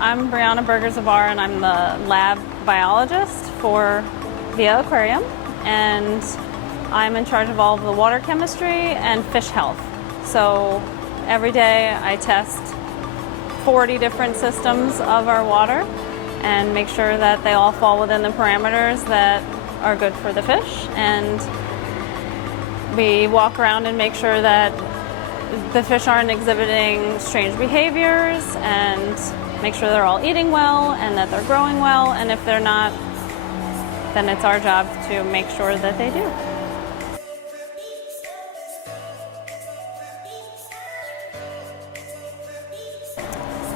I'm Brianna Berger-Zavar, and I'm the lab biologist for the aquarium, and I'm in charge of all of the water chemistry and fish health. So every day I test 40 different systems of our water and make sure that they all fall within the parameters that are good for the fish. And we walk around and make sure that the fish aren't exhibiting strange behaviors, and make sure they're all eating well and that they're growing well. And if they're not, then it's our job to make sure that they do.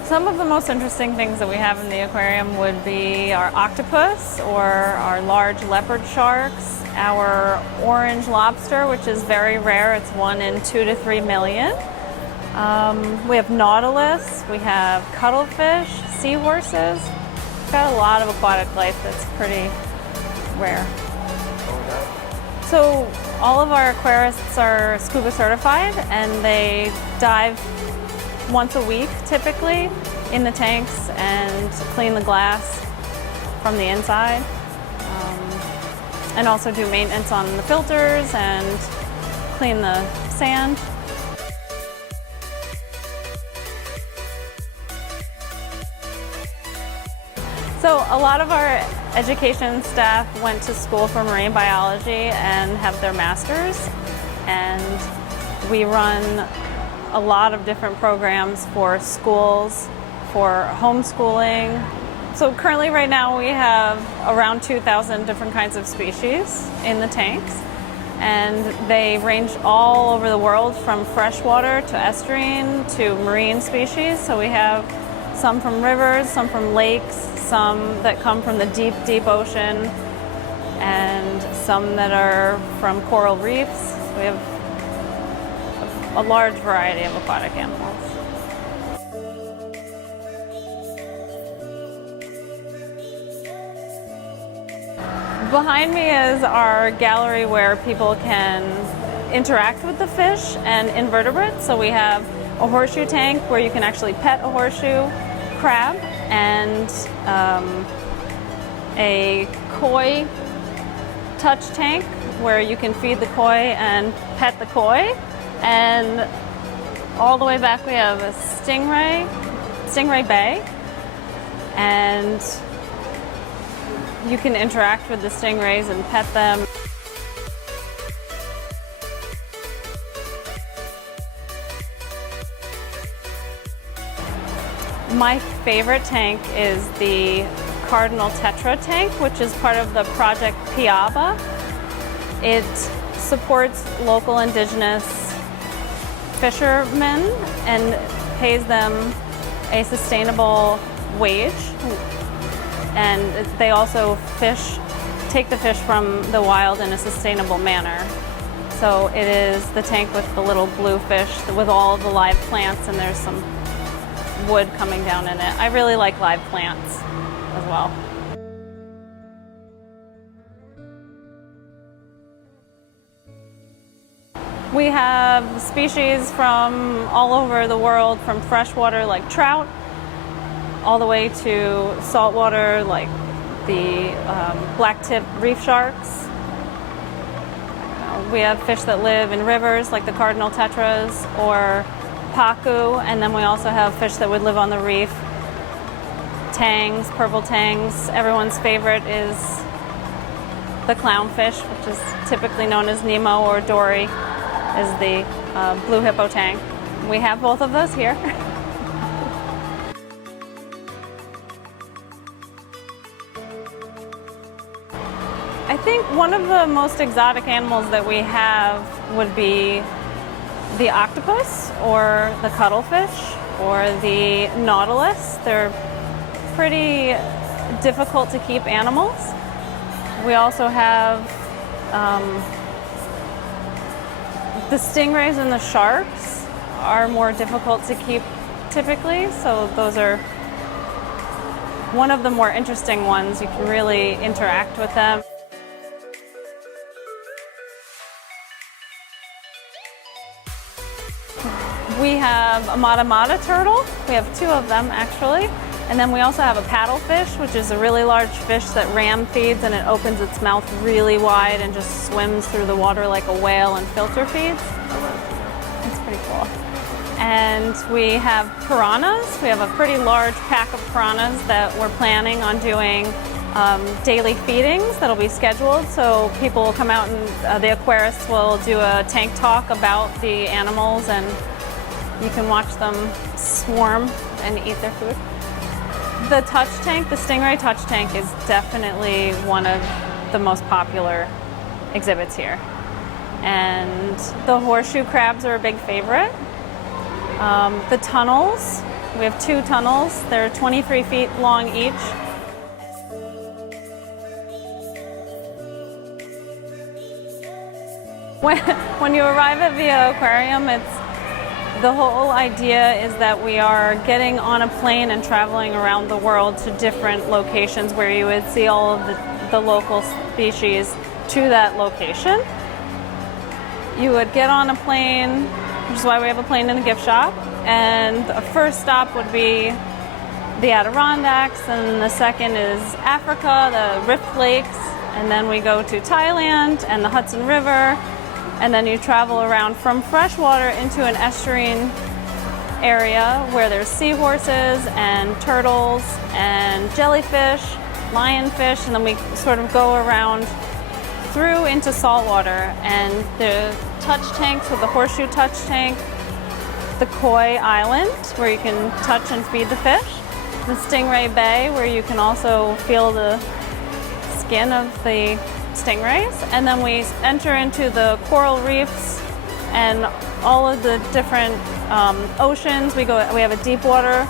Some of the most interesting things that we have in the aquarium would be our octopus, or our large leopard sharks, our orange lobster, which is very rare. It's 1 in 2 to 3 million. We have nautilus, we have cuttlefish, seahorses. We've got a lot of aquatic life that's pretty rare. So all of our aquarists are scuba certified, and they dive once a week typically in the tanks and clean the glass from the inside, and also do maintenance on the filters and clean the sand. So a lot of our education staff went to school for marine biology and have their masters, and we run a lot of different programs for schools, for homeschooling. So currently right now we have around 2,000 different kinds of species in the tanks, and they range all over the world, from freshwater to estuarine to marine species. So we have some from rivers, some from lakes, some that come from the deep, deep ocean, and some that are from coral reefs. We have a large variety of aquatic animals. Behind me is our gallery where people can interact with the fish and invertebrates. So we have a horseshoe tank where you can actually pet a horseshoe crab, and a koi touch tank where you can feed the koi and pet the koi. And all the way back we have a stingray bay, and you can interact with the stingrays and pet them. My favorite tank is the Cardinal Tetra tank, which is part of the Project Piaba. It supports local indigenous fishermen and pays them a sustainable wage. And they also take the fish from the wild in a sustainable manner. So it is the tank with the little blue fish with all the live plants, and there's some wood coming down in it. I really like live plants as well. We have species from all over the world, from freshwater like trout, all the way to saltwater like the black-tip reef sharks. We have fish that live in rivers like the Cardinal Tetras or pacu, and then we also have fish that would live on the reef. Tangs, purple tangs. Everyone's favorite is the clownfish, which is typically known as Nemo, or Dory is the blue hippo tang. We have both of those here. I think one of the most exotic animals that we have would be the octopus, or the cuttlefish, or the nautilus. They're pretty difficult to keep animals. We also have the stingrays and the sharks are more difficult to keep typically, so those are one of the more interesting ones. You can really interact with them. We have a mata-mata turtle. We have 2 of them actually, And then we also have a paddlefish, which is a really large fish that ram feeds, and it opens its mouth really wide and just swims through the water like a whale and filter feeds. It's pretty cool. And we have piranhas. We have a pretty large pack of piranhas that we're planning on doing daily feedings that'll be scheduled. So people will come out and the aquarists will do a tank talk about the animals, and you can watch them swarm and eat their food. The touch tank, the stingray touch tank, is definitely one of the most popular exhibits here. And the horseshoe crabs are a big favorite. The tunnels, we have 2 tunnels. They're 23 feet long each. When you arrive at Via Aquarium, the whole idea is that we are getting on a plane and traveling around the world to different locations where you would see all of the local species to that location. You would get on a plane, which is why we have a plane in the gift shop, and the first stop would be the Adirondacks, and the second is Africa, the Rift Lakes, and then we go to Thailand and the Hudson River. And then you travel around from freshwater into an estuarine area where there's seahorses and turtles and jellyfish, lionfish, and then we sort of go around through into saltwater. And the touch tanks with the horseshoe touch tank, the koi island where you can touch and feed the fish, the stingray bay where you can also feel the skin of the stingrays, and then we enter into the coral reefs and all of the different oceans. We have a deep water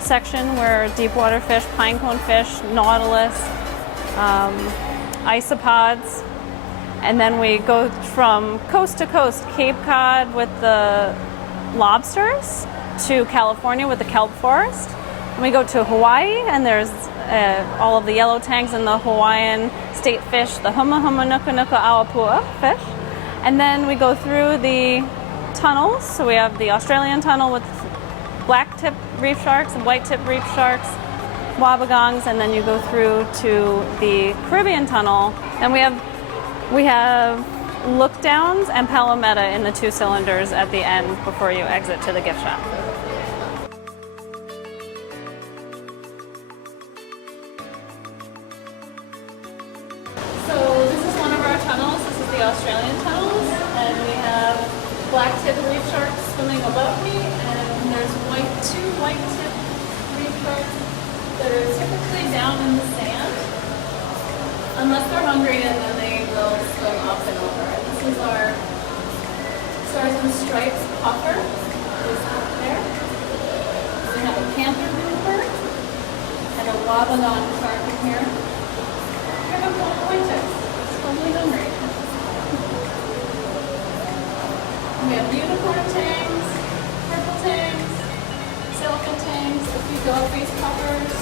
section where deep water fish, pinecone fish, nautilus, isopods, and then we go from coast to coast, Cape Cod with the lobsters to California with the kelp forest. And we go to Hawaii, and there's all of the yellow tangs and the Hawaiian state fish, the huma huma nuka nuka awapua fish. And then we go through the tunnels. So we have the Australian tunnel with black tip reef sharks and white tip reef sharks, wabagons, and then you go through to the Caribbean tunnel. And we have look downs and palometa in the 2 cylinders at the end before you exit to the gift shop. Australian tunnels, and we have black tip reef sharks swimming above me, and there's 2 white tip reef sharks that are typically down in the sand, unless they're hungry, and then they will swim up and over. And this is our Stars and Stripes puffer, is up there. We have a panther grouper and a wabagon shark in here. We have a couple of white tips. It's totally hungry. We have unicorn tangs, purple tangs, sailfin tangs, a few dogface puffers,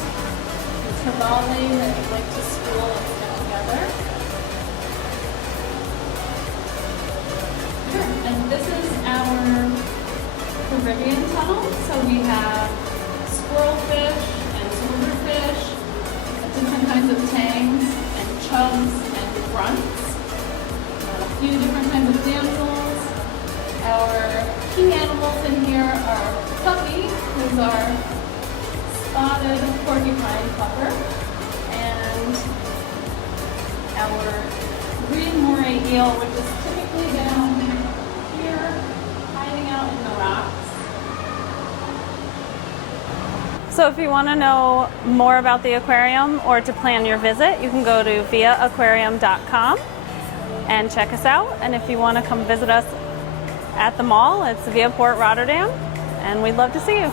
and trevally that we like to spool and stick together. Sure. And this is our Caribbean tunnel. So we have squirrelfish and silverfish, different kinds of tangs and chubs and grunts, a few different kinds of damsels. Our key animals in here are Puppy, who's our spotted porcupine puffer, and our green moray eel, which is typically down here, hiding out in the rocks. So if you want to know more about the aquarium or to plan your visit, you can go to viaaquarium.com and check us out. And if you want to come visit us at the mall, it's Via Port Rotterdam, and we'd love to see you.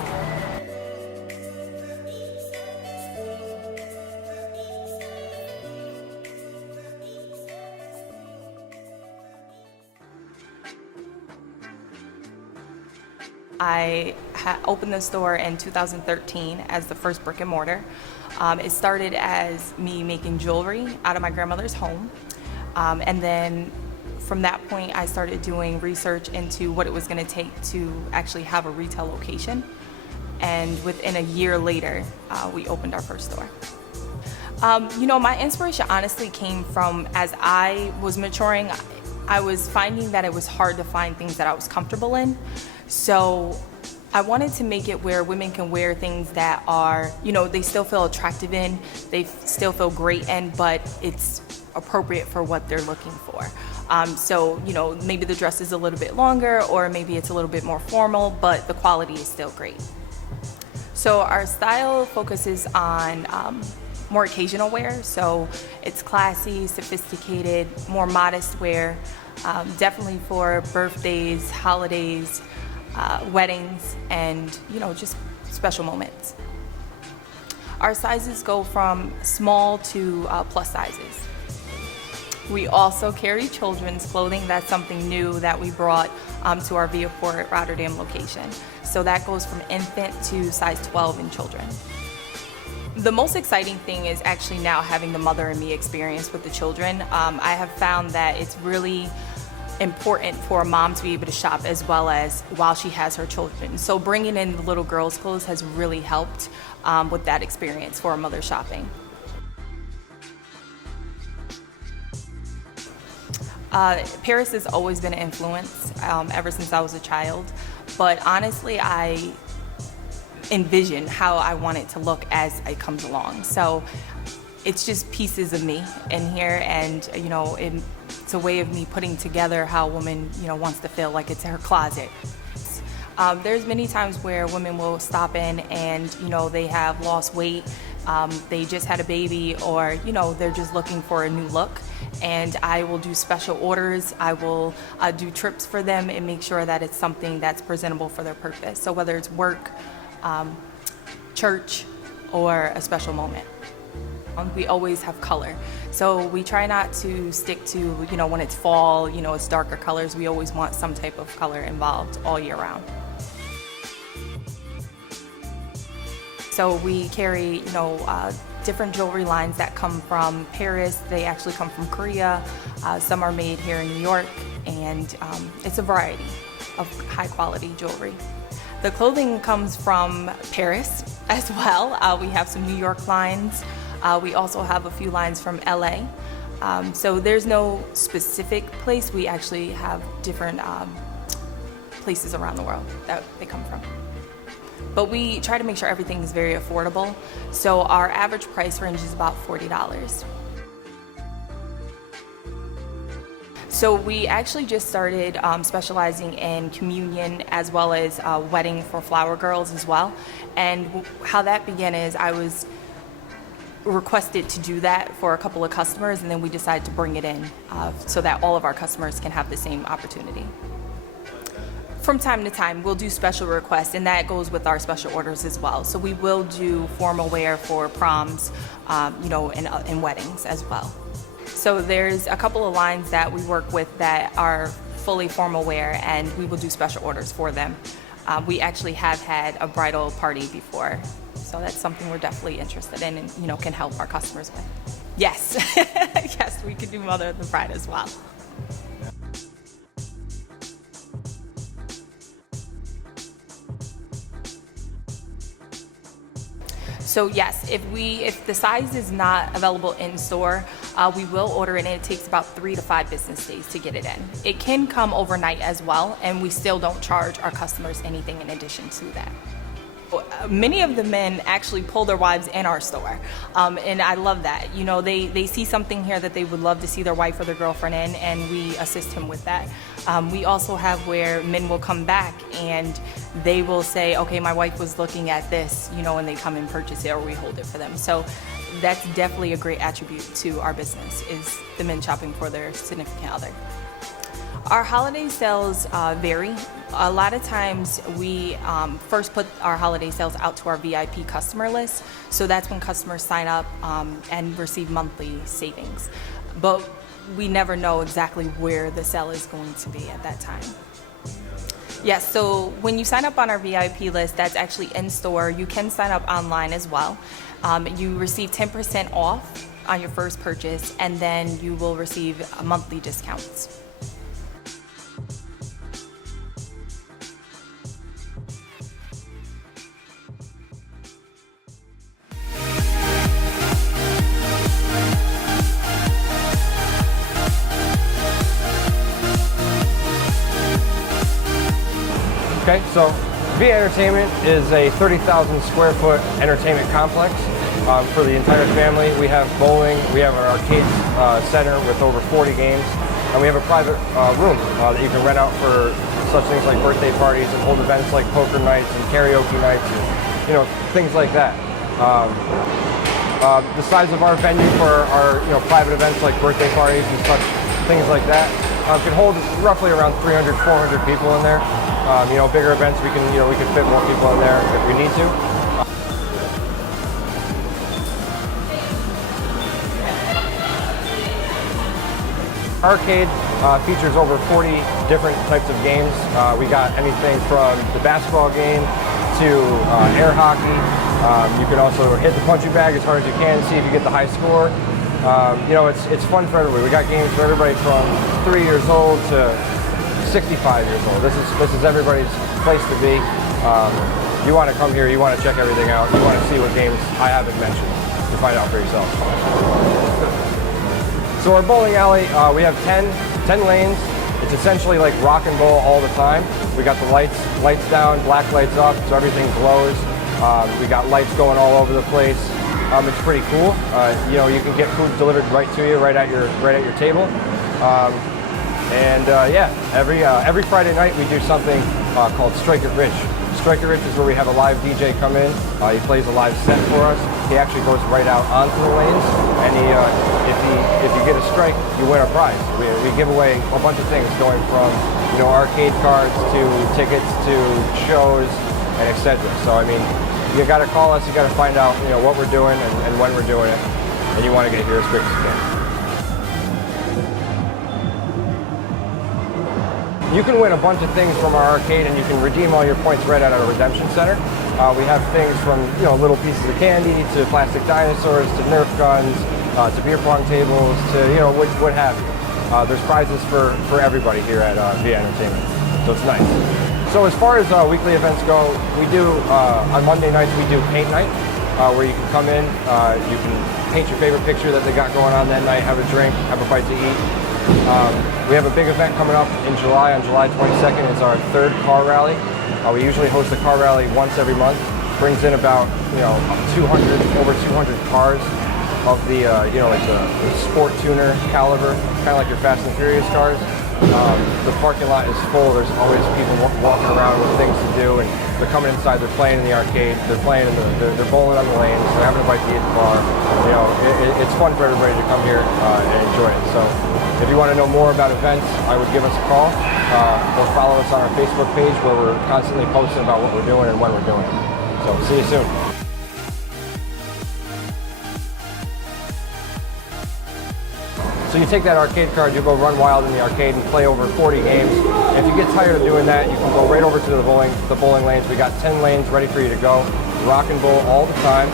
I opened the store in 2013 as the first brick and mortar. It started as me making jewelry out of my grandmother's home. And then from that point, I started doing research into what it was going to take to actually have a retail location. and within a year later, we opened our first store. My inspiration honestly came from as I was maturing, I was finding that it was hard to find things that I was comfortable in. So I wanted to make it where women can wear things that are, they still feel attractive in, they still feel great in, but it's appropriate for what they're looking for. So maybe the dress is a little bit longer, or maybe it's a little bit more formal, but the quality is still great. So our style focuses on more occasional wear, so it's classy, sophisticated, more modest wear, definitely for birthdays, holidays, weddings, and just special moments. Our sizes go from small to plus sizes. We also carry children's clothing. That's something new that we brought to our Viaport Rotterdam location. So that goes from infant to size 12 in children. The most exciting thing is actually now having the mother and me experience with the children. I have found that it's really important for a mom to be able to shop as well as while she has her children. So bringing in the little girls' clothes has really helped with that experience for a mother shopping. Paris has always been an influence ever since I was a child, but honestly I envision how I want it to look as it comes along. So it's just pieces of me in here, and it's a way of me putting together how a woman wants to feel like it's her closet. There's many times where women will stop in and they have lost weight, they just had a baby, or they're just looking for a new look, and I will do special orders. I will do trips for them and make sure that it's something that's presentable for their purpose. So whether it's work, church, or a special moment. We always have color. So we try not to stick to, when it's fall, it's darker colors. We always want some type of color involved all year round. So we carry, different jewelry lines that come from Paris. They actually come from Korea. Some are made here in New York, and it's a variety of high quality jewelry. The clothing comes from Paris as well. We have some New York lines. We also have a few lines from LA. So there's no specific place. We actually have different places around the world that they come from. But we try to make sure everything is very affordable. So our average price range is about $40. So we actually just started specializing in communion as well as wedding for flower girls as well. And how that began is I was requested to do that for a couple of customers, and then we decided to bring it in so that all of our customers can have the same opportunity. From time to time, we'll do special requests, and that goes with our special orders as well. So we will do formal wear for proms, and weddings as well. So there's a couple of lines that we work with that are fully formal wear, and we will do special orders for them. We actually have had a bridal party before, so that's something we're definitely interested in and can help our customers with. Yes, yes, we could do mother of the bride as well. So yes, if the size is not available in store, we will order it, and it takes about 3 to 5 business days to get it in. It can come overnight as well, and we still don't charge our customers anything in addition to that. Many of the men actually pull their wives in our store, and I love that. They see something here that they would love to see their wife or their girlfriend in, and we assist him with that. We also have where men will come back and they will say, okay, my wife was looking at this, and they come and purchase it, or we hold it for them. So that's definitely a great attribute to our business, is the men shopping for their significant other. Our holiday sales vary. A lot of times we first put our holiday sales out to our VIP customer list, so that's when customers sign up and receive monthly savings. But we never know exactly where the sale is going to be at that time. Yes, so when you sign up on our VIP list, that's actually in store. You can sign up online as well. You receive 10% off on your first purchase, and then you will receive monthly discounts. Okay, so VIA Entertainment is a 30,000 square foot entertainment complex for the entire family. We have bowling, we have our arcade center with over 40 games, and we have a private room that you can rent out for such things like birthday parties and hold events like poker nights and karaoke nights and, you know, things like that. The size of our venue for our, you know, private events like birthday parties and such things like that can hold roughly around 300, 400 people in there. You know, bigger events we can fit more people in there if we need to. Arcade features over 40 different types of games. We got anything from the basketball game to air hockey. You can also hit the punching bag as hard as you can, see if you get the high score. You know, it's fun for everybody. We got games for everybody from 3 years old to 65 years old. This is everybody's place to be. You want to come here, you want to check everything out, you want to see what games I haven't mentioned to find out for yourself. So our bowling alley, we have 10 lanes. It's essentially like rock and roll all the time. We got the lights down, black lights up, so everything glows. We got lights going all over the place. It's pretty cool. You know, you can get food delivered right to you, right at your table. Yeah, every Friday night we do something called Strike It Rich. Strike It Rich is where we have a live DJ come in. He plays a live set for us. He actually goes right out onto the lanes, and if you get a strike, you win a prize. We give away a bunch of things, going from, you know, arcade cards to tickets to shows and etc. So I mean, you got to call us. You got to find out, you know, what we're doing and when we're doing it, and you want to get here as quick as you can. You can win a bunch of things from our arcade, and you can redeem all your points right at our redemption center. We have things from, you know, little pieces of candy to plastic dinosaurs to Nerf guns to beer pong tables to, you know, what have you. There's prizes for everybody here at VIA Entertainment, so it's nice. So as far as weekly events go, we do on Monday nights we do paint night, where you can come in, you can paint your favorite picture that they got going on that night, have a drink, have a bite to eat. We have a big event coming up in July. On July 22nd is our third car rally. We usually host a car rally once every month. Brings in about, you know, over 200 cars of the, you know, like the sport tuner caliber, kind of like your Fast and Furious cars. The parking lot is full. There's always people walking around with things to do, and they're coming inside. They're playing in the arcade. They're playing they're bowling on the lanes. They're having a bite to eat at the bar. You know, it's fun for everybody to come here and enjoy it. So, if you want to know more about events, I would give us a call or follow us on our Facebook page, where we're constantly posting about what we're doing and when we're doing it. So, see you soon. So you take that arcade card, you go run wild in the arcade and play over 40 games. If you get tired of doing that, you can go right over to the bowling lanes. We got 10 lanes ready for you to go. Rock and bowl all the time.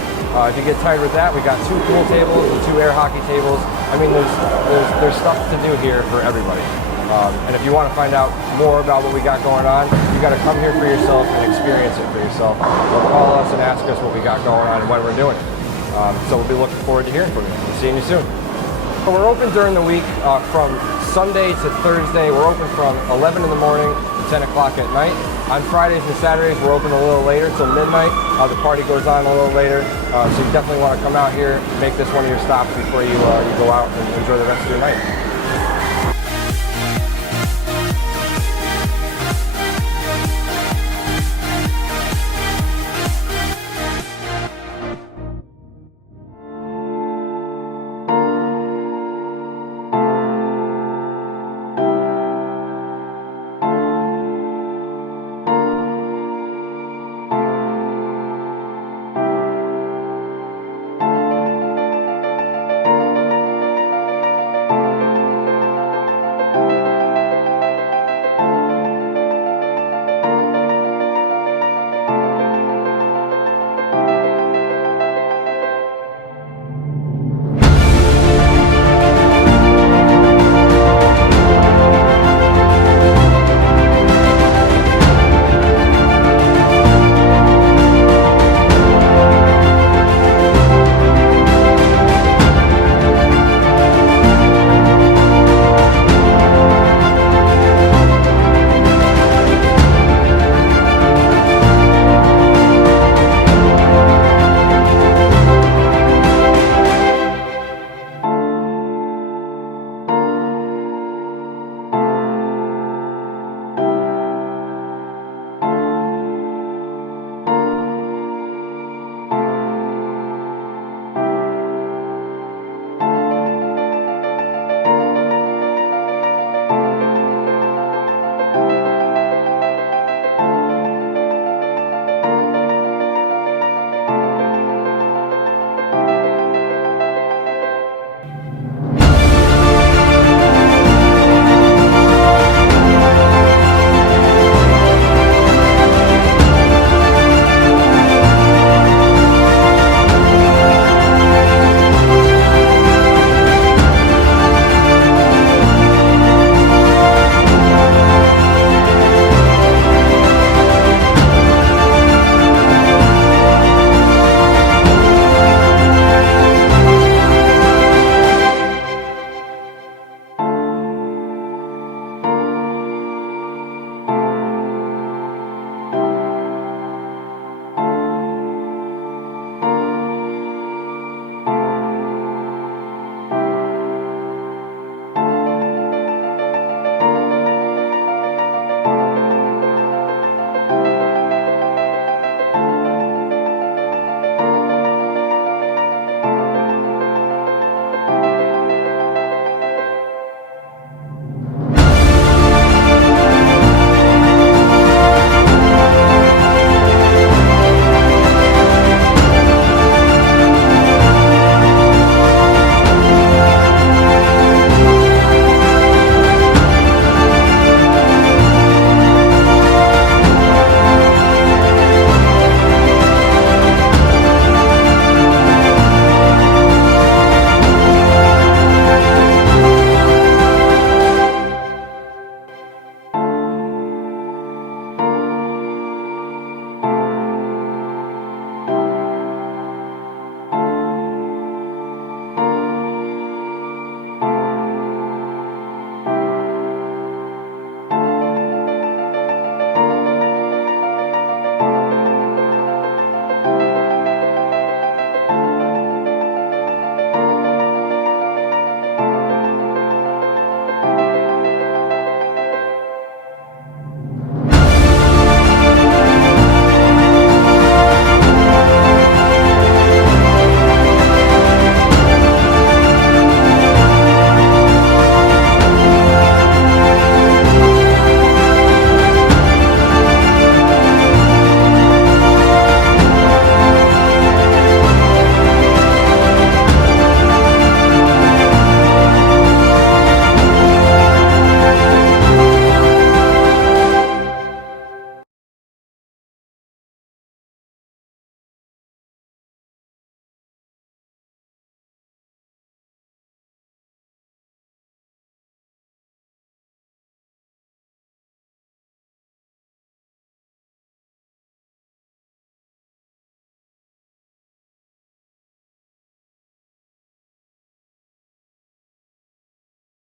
If you get tired with that, we got 2 pool tables and 2 air hockey tables. I mean, there's stuff to do here for everybody. And if you want to find out more about what we got going on, you got to come here for yourself and experience it for yourself. Or call us and ask us what we got going on and when we're doing it. So we'll be looking forward to hearing from you. Seeing you soon. So we're open during the week from Sunday to Thursday. We're open from 11 in the morning to 10 o'clock at night. On Fridays and Saturdays, we're open a little later till midnight. The party goes on a little later, so you definitely want to come out here, make this one of your stops before you go out and enjoy the rest of your night.